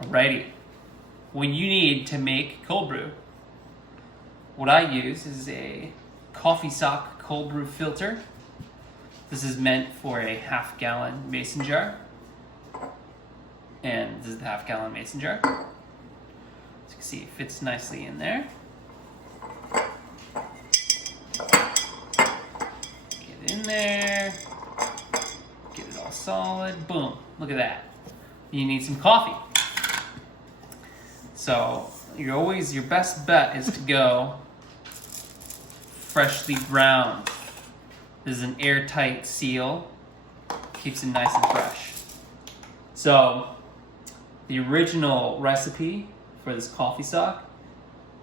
Alrighty. When you need to make cold brew, what I use is a Coffee Sock cold brew filter. This is meant for a half-gallon mason jar. And this is the half-gallon mason jar. As you can see, it fits nicely in there. Get it in there. Get it all solid. Boom. Look at that. You need some coffee. So your best bet is to go freshly ground. This is an airtight seal. Keeps it nice and fresh. So the original recipe for this coffee sock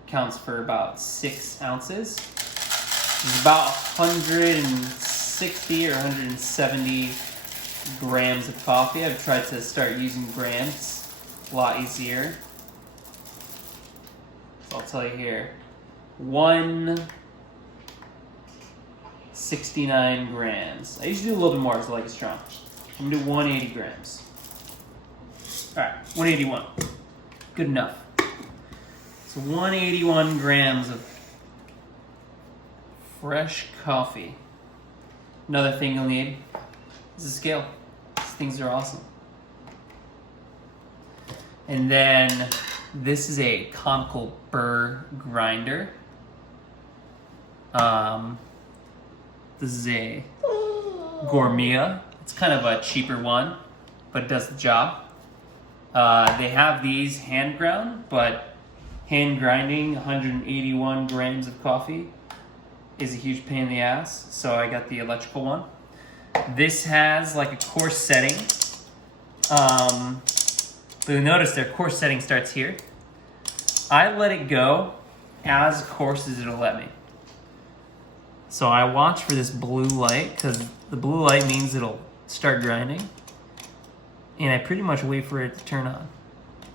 counts for about 6 ounces. It's about 160 or 170 grams of coffee. I've tried to start using grams. A lot easier. So I'll tell you here. 169 grams. I usually do a little bit more because I like it strong. I'm gonna do 180 grams. Alright, 181. Good enough. So 181 grams of fresh coffee. Another thing you'll need is a scale. These things are awesome. And then this is a conical burr grinder. This is a Gourmia. It's kind of a cheaper one, but it does the job. They have these hand ground, but hand grinding 181 grams of coffee is a huge pain in the ass, so I got the electrical one. This has like a coarse setting. But you'll notice their coarse setting starts here. I let it go as coarse as it'll let me. So I watch for this blue light, because the blue light means it'll start grinding. And I pretty much wait for it to turn on.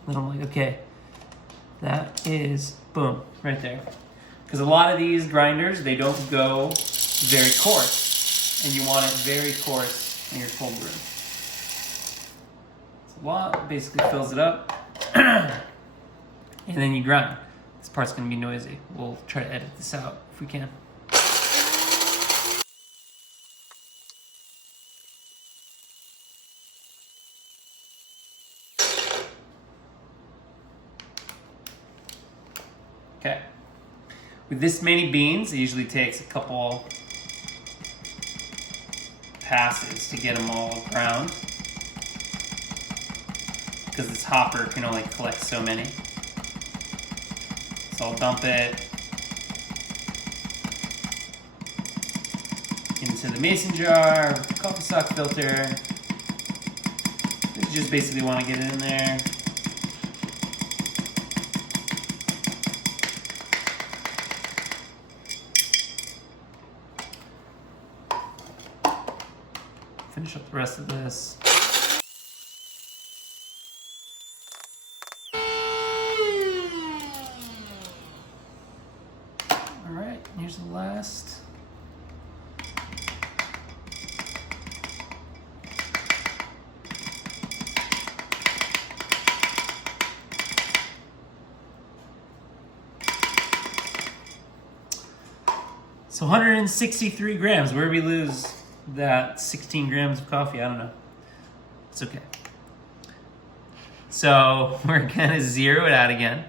Then I'm like, okay, that is, boom, right there. Because a lot of these grinders, they don't go very coarse. And you want it very coarse in your cold brew. So a lot basically fills it up. And then you grind. This part's gonna be noisy. We'll try to edit this out if we can. Okay. With this many beans, it usually takes a couple passes to get them all ground, because this hopper can only collect so many. So I'll dump it into the mason jar, coffee sock filter. You just basically want to get it in there. Finish up the rest of this. All right, here's the last. So 163 grams. Where did we lose that 16 grams of coffee? I don't know. It's okay. So we're gonna zero it out again.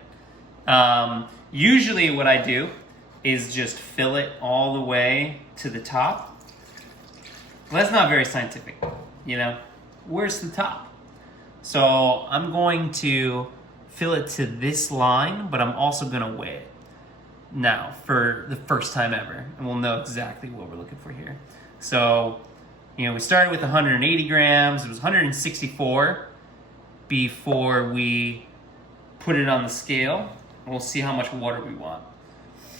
Usually what I do is just fill it all the way to the top. Well, that's not very scientific, you know? Where's the top? So I'm going to fill it to this line, but I'm also gonna weigh it now for the first time ever, and we'll know exactly what we're looking for here. So, you know, we started with 180 grams. It was 164 before we put it on the scale. And we'll see how much water we want.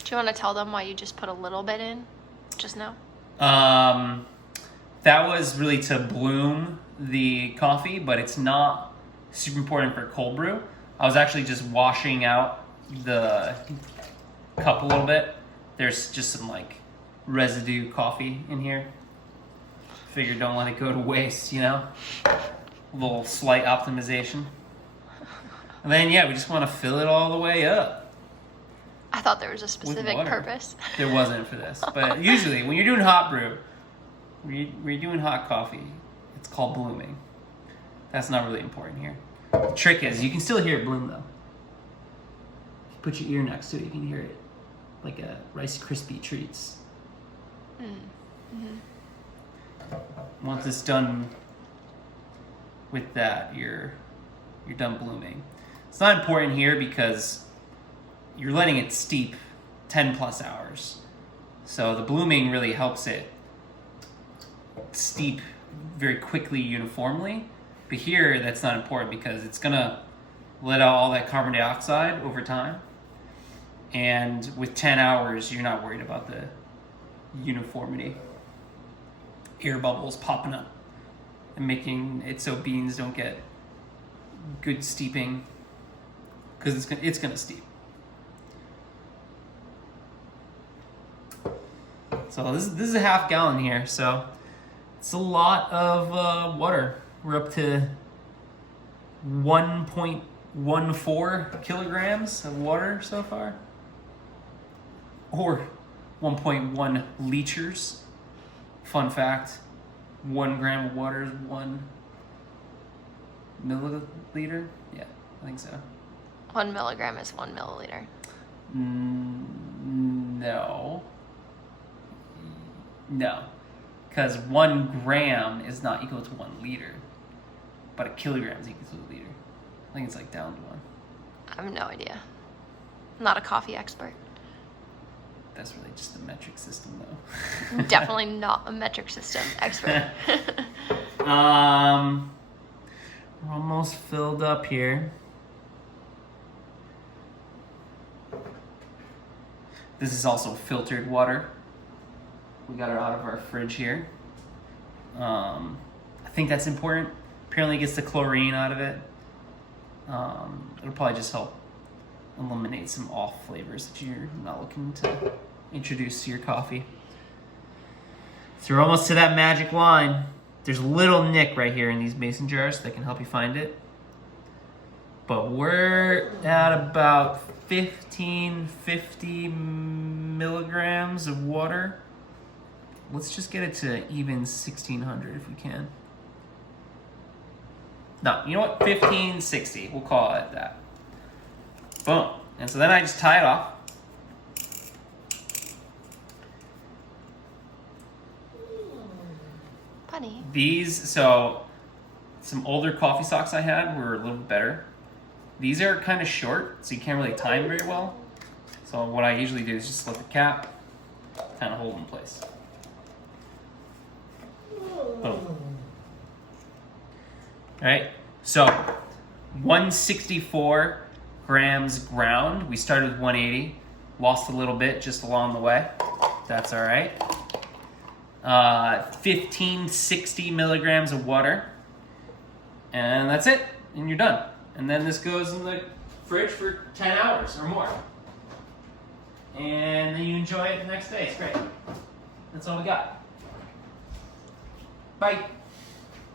Do you want to tell them why you just put a little bit in just now? That was really to bloom the coffee, but it's not super important for cold brew. I was actually just washing out the cup a little bit. There's just some like residue coffee in here. Figured don't let it go to waste, you know? A little slight optimization. And then, yeah, we just want to fill it all the way up. I thought there was a specific water. purpose. There wasn't for this. But usually, when you're doing hot brew, when you're doing hot coffee, it's called blooming. That's not really important here. The trick is, you can still hear it bloom, though. If you put your ear next to it, you can hear it. Like a Rice Krispie treats. Once it's done with that, you're done blooming. It's not important here because you're letting it steep 10 plus hours. So the blooming really helps it steep very quickly, uniformly. But here, that's not important because it's gonna let out all that carbon dioxide over time. And with 10 hours, you're not worried about the uniformity. Air bubbles popping up and making it so beans don't get good steeping because it's gonna steep. So this is a half gallon here, so it's a lot of water. We're up to 1.14 kilograms of water so far, or 1.1 liters. Fun fact: 1 gram of water is 1 milliliter. Yeah, I think so. 1 milligram is 1 milliliter. No, because 1 gram is not equal to 1 liter, but a kilogram is equal to a liter. I think it's like down to 1. I have no idea. I'm not a coffee expert. That's really just the metric system, though. Definitely not a metric system expert. We're almost filled up here. This is also filtered water. We got it out of our fridge here. I think that's important. Apparently it gets the chlorine out of it. It'll probably just help eliminate some off flavors that you're not looking to introduce to your coffee. So we're almost to that magic line. There's a little nick right here in these mason jars that can help you find it. But we're at about 1550 milligrams of water. Let's just get it to even 1600 if we can. No, you know what? 1560. We'll call it that. Boom. And so then I just tie it off. Funny. So some older coffee socks I had were a little better. These are kind of short, so you can't really tie them very well. So what I usually do is just let the cap kind of hold in place. Boom. All right, so 164 grams ground. We started with 180, lost a little bit just along the way. That's all right. 1560 milligrams of water, and that's it, and you're done. And then this goes in the fridge for 10 hours or more. And then you enjoy it the next day. It's great. That's all we got. Bye.